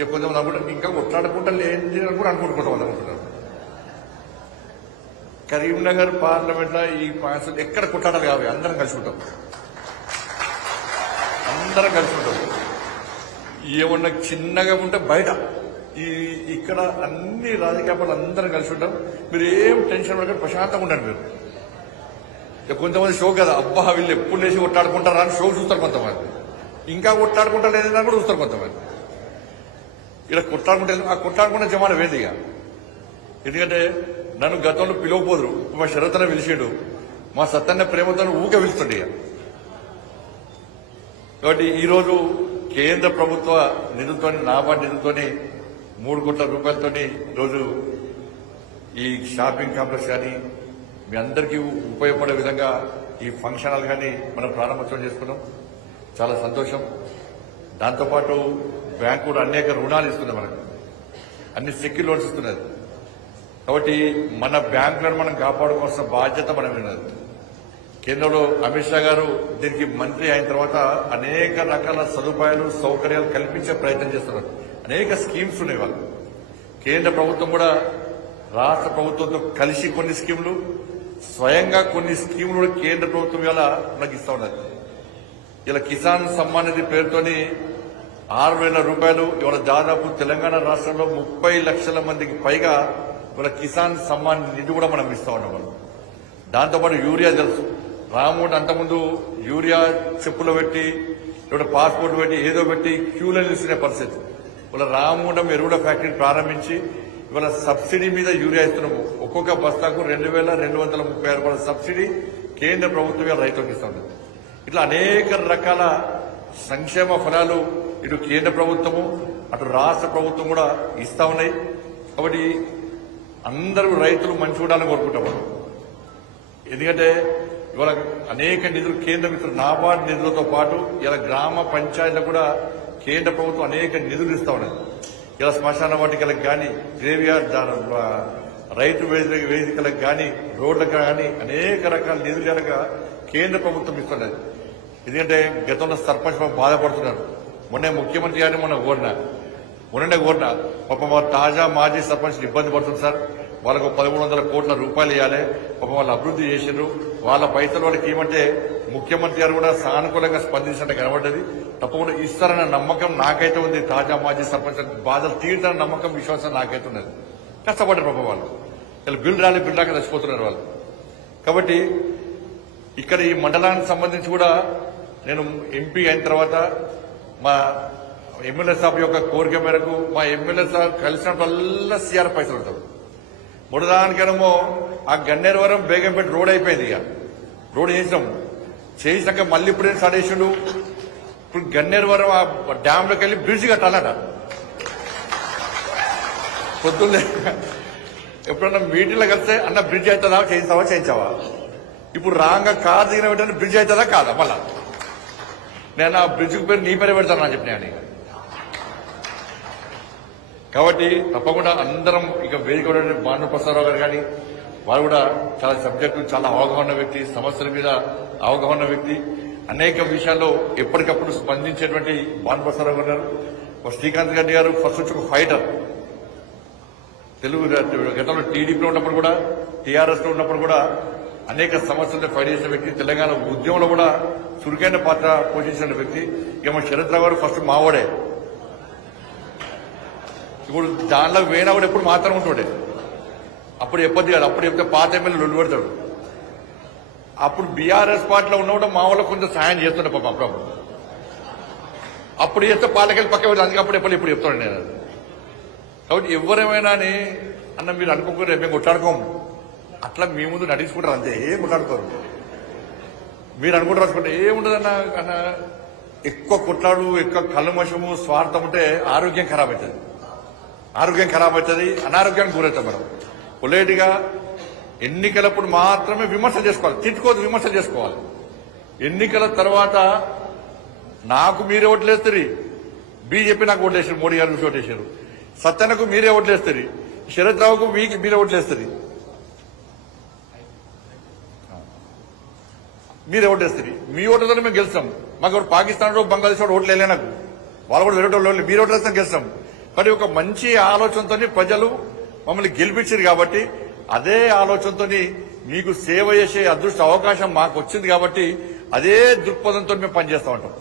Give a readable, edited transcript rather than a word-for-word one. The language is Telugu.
ఇక కొంచెం అనుకుంటారు ఇంకా కొట్లాడుకుంటా లేని కూడా అనుకుంటున్నాం అనుకుంటున్నారు. కరీంనగర్ పార్లమెంట్ లో ఈ పాయింట్స్ ఎక్కడ కొట్లాడాలి కావాలి, అందరం కలిసి ఉంటాం, అందరం కలిసి ఉంటాం. ఏమన్నా చిన్నగా ఉంటే బయట ఇక్కడ అన్ని రాజకీయ పార్టీలు అందరం కలిసి ఉంటాం. మీరు ఏం టెన్షన్ పడకండి, ప్రశాంతంగా ఉండండి. మీరు కొంతమంది షో కదా, అబ్బా వీళ్ళు ఎప్పుడు లేచి కొట్లాడుకుంటారా అని షో చూస్తారు కొంతమంది, ఇంకా కొట్లాడుకుంటారు లేదని కూడా చూస్తారు కొంతమంది. ఇక్కడ కొట్లాడుకుంటే ఆ కొట్లాడుకున్న జమాన వేది ఇక. ఎందుకంటే నన్ను గతంలో పిలవపోదురు, మా శరతన పిలిచాడు, మా సత్తన్న ప్రేమతో ఊకే పిలుస్తుండే ఇక. కాబట్టి ఈరోజు కేంద్ర ప్రభుత్వ నిధులతో, నాబార్డు నిధులతో 3 కోట్ల రూపాయలతో ఈరోజు ఈ షాపింగ్ కాంప్లెక్స్ కానీ మీ అందరికీ ఉపయోగపడే విధంగా ఈ ఫంక్షన్ హాల్ కానీ మనం ప్రారంభోత్సవం చేసుకున్నాం. చాలా సంతోషం. దాంతోపాటు బ్యాంకు కూడా అనేక రుణాలు ఇస్తుంది, మనకు అన్ని సెక్యూర్ లోన్స్ ఇస్తున్నది. కాబట్టి మన బ్యాంకులను మనం కాపాడుకోవాల్సిన బాధ్యత మనం ఉన్నది. కేంద్రంలో అమిత్ షా గారు దీనికి మంత్రి అయిన తర్వాత అనేక రకాల సదుపాయాలు సౌకర్యాలు కల్పించే ప్రయత్నం చేస్తున్నారు. అనేక స్కీమ్స్ ఉన్నాయి వాళ్ళు. కేంద్ర ప్రభుత్వం కూడా రాష్ట్ర ప్రభుత్వంతో కలిసి కొన్ని స్కీములు, స్వయంగా కొన్ని స్కీములు కూడా కేంద్ర ప్రభుత్వం ఇలా మనకి ఇస్తా ఉన్నది. ఇలా కిసాన్ సమ్మాన్ నిధి పేరుతోని 6,000 రూపాయలు ఇవాళ దాదాపు తెలంగాణ రాష్ట్రంలో 30 లక్షల మందికి పైగా ఇవాళ కిసాన్ సమ్మాన్ నిధి కూడా మనం ఇస్తా ఉన్నాం. మనం దాంతోపాటు యూరియా తెలుసు, రాముడు అంతకుముందు యూరియా చెప్పులో పెట్టి లేదా పాస్పోర్ట్ పెట్టి ఏదో పెట్టి క్యూలో నిలిచిన పరిస్థితి. ఇవాళ రాముడం ఎరువుల ఫ్యాక్టరీ ప్రారంభించి ఇవాళ సబ్సిడీ మీద యూరియా ఇస్తున్నాము. ఒక్కొక్క బస్తాకు 2,236 రూపాయల సబ్సిడీ కేంద్ర ప్రభుత్వం రైతులకు ఇస్తా ఉంటుంది. ఇట్లా అనేక రకాల సంక్షేమ ఫలాలు ఇటు కేంద్ర ప్రభుత్వము అటు రాష్ట్ర ప్రభుత్వం కూడా ఇస్తా ఉన్నాయి. కాబట్టి అందరూ రైతులు మంచి ఉండాలని కోరుకుంటాం. ఎందుకంటే ఇవాళ అనేక నిధులు కేంద్ర మిత్రులు నాబార్డు నిధులతో పాటు ఇలా గ్రామ పంచాయతీలకు కూడా కేంద్ర ప్రభుత్వం అనేక నిధులు ఇస్తా ఉన్నది. ఇలా శ్మశాన వాటికలకు కానీ, గ్రేవ్యార్డ్ రైతు వేదికలకు కానీ, రోడ్లకు కానీ అనేక రకాల నిధులు కనుక కేంద్ర ప్రభుత్వం ఇస్తున్నది. ఎందుకంటే గతంలో సర్పంచ్ బాధపడుతున్నారు. మొన్నే ముఖ్యమంత్రి గారిని మొన్ననే కోరిన పాపం మా తాజా మాజీ సర్పంచ్ ఇబ్బంది పడుతుంది సార్, వాళ్ళకు 1,300 కోట్ల రూపాయలు ఇవ్వాలి, పాపం వాళ్ళు అభివృద్ధి చేసిండ్రు, వాళ్ళ పైసలు వాళ్ళకి ఏమంటే ముఖ్యమంత్రి గారు కూడా సానుకూలంగా స్పందించినట్టు కనబడ్డది. తప్పకుండా ఇస్తారన్న నమ్మకం నాకైతే ఉంది. తాజా మాజీ సర్పంచ్ బాధలు తీరుతారన్న నమ్మకం, విశ్వాసం నాకైతే ఉన్నది. కష్టపడ్డారు పాపం వాళ్ళు, బిల్ రాక చచ్చిపోతున్నారు వాళ్ళు. కాబట్టి ఇక్కడ ఈ మండలానికి సంబంధించి కూడా నేను ఎంపీ అయిన తర్వాత మా ఎమ్మెల్యే సాబ్ యొక్క కోరిక మేరకు మా ఎమ్మెల్యే సాబ్ కలిసినప్పుడల్లా సీఆర్ పైసలు ఉంటారు. మొదదానికేమో ఆ గన్నేరువరం బేగంపేట రోడ్ అయిపోయింది. ఇక రోడ్ చేసినాక మళ్ళీ ఇప్పుడేం స్టార్ట్ చేసిండు. ఇప్పుడు గన్నేరువరం ఆ డ్యాంలోకి వెళ్ళి బ్రిడ్జ్ కట్టాలట. పొద్దున్నే ఎప్పుడన్నా మీటింగ్లో కలిస్తే అన్న బ్రిడ్జ్ అవుతుందా, చేయించావా? ఇప్పుడు రాంగా కార్ దిగిన వెంటనే బ్రిడ్జ్ అవుతుందా కాదా? మళ్ళా నేను ఆ బ్రిడ్జ్కి పేరు నీ పేరే పెడతాను అని చెప్పిన. కాబట్టి తప్పకుండా అందరం ఇక వేదిక భాను ప్రసాదరావు గారు కానీ వారు కూడా చాలా సబ్జెక్టు చాలా అవగాహన వ్యక్తి, సమస్యల మీద అవగాహన వ్యక్తి, అనేక విషయాల్లో ఎప్పటికప్పుడు స్పందించేటువంటి భాను ప్రసాదరావు గారు. శ్రీకాంత్ రెడ్డి గారు ఫస్ట్ నుంచి ఒక ఫైటర్. తెలుగు గతంలో టీడీపీలో ఉన్నప్పుడు కూడా, టీఆర్ఎస్ లో ఉన్నప్పుడు కూడా అనేక సమస్యలతో ఫైట్ చేసిన వ్యక్తి. తెలంగాణ ఉద్యమంలో కూడా చురుకైన పాత్ర పోషించిన వ్యక్తి. ఇక మా శరత్ రావు గారు ఫస్ట్ మావోడే. ఇప్పుడు దానిలో వేణా కూడా ఎప్పుడు మాత్రం ఉంటుండే. అప్పుడు చెప్పొద్దు కాదు, అప్పుడు చెప్తే పాత ఎమ్మెల్యే లొల్లు పెడతాడు. అప్పుడు బీఆర్ఎస్ పార్టీలో ఉన్న కూడా మా వాళ్ళకి కొంచెం సాయం చేస్తుండే పాపం అప్పుడప్పుడు. అప్పుడు చేస్తే పాలకెళ్ళి పక్క పెడతాడు. అందుకే అప్పుడు ఇప్పుడు చెప్తాడు నేను. కాబట్టి ఎవరేమైనా అన్న మీరు అనుకోకుండా మేము కొట్లాడుకోము, అట్లా మీ ముందు నడుచుకుంటారు అంతే, ఏం కొట్లాడుకోరు. మీరు అనుకుంటారు రాసుకుంటే ఏముండదన్న అన్న. ఎక్కువ కొట్లాడు, ఎక్కువ కల్మషము, స్వార్థం ఉంటే ఆరోగ్యం ఖరాబ్ అవుతుంది. అనారోగ్యానికి గురవుతాం మనం. పొలైట్గా ఎన్నికలప్పుడు మాత్రమే విమర్శలు చేసుకోవాలి, తిట్టుకోవద్దు, విమర్శలు చేసుకోవాలి. ఎన్నికల తర్వాత నాకు మీరే ఓట్లేస్తారు, బీజేపీ నాకు ఓట్లేసారు, మోడీ గారు చూసి ఓటేశారు. సత్యనకు మీరే ఓట్లేస్తారు, శరత్ రావుకు మీరే ఓట్లేస్తారు. మీరే ఓటేస్తారు. మీ ఓట్లతో మేము గెలుస్తాం. మాకు పాకిస్తాన్ బంగ్లాదేశ్ ఓట్లు వేయలే, నాకు వాళ్ళు కూడా వేరే వాళ్ళు మీరు ఓట్లేస్తాం గెలుస్తాం. మరి ఒక మంచి ఆలోచనతో ప్రజలు మమ్మల్ని గెలిపించారు కాబట్టి అదే ఆలోచనతో మీకు సేవ చేసే అదృష్ట అవకాశం మాకు వచ్చింది కాబట్టి అదే దృక్పథంతో మేము పనిచేస్తూ ఉంటాం.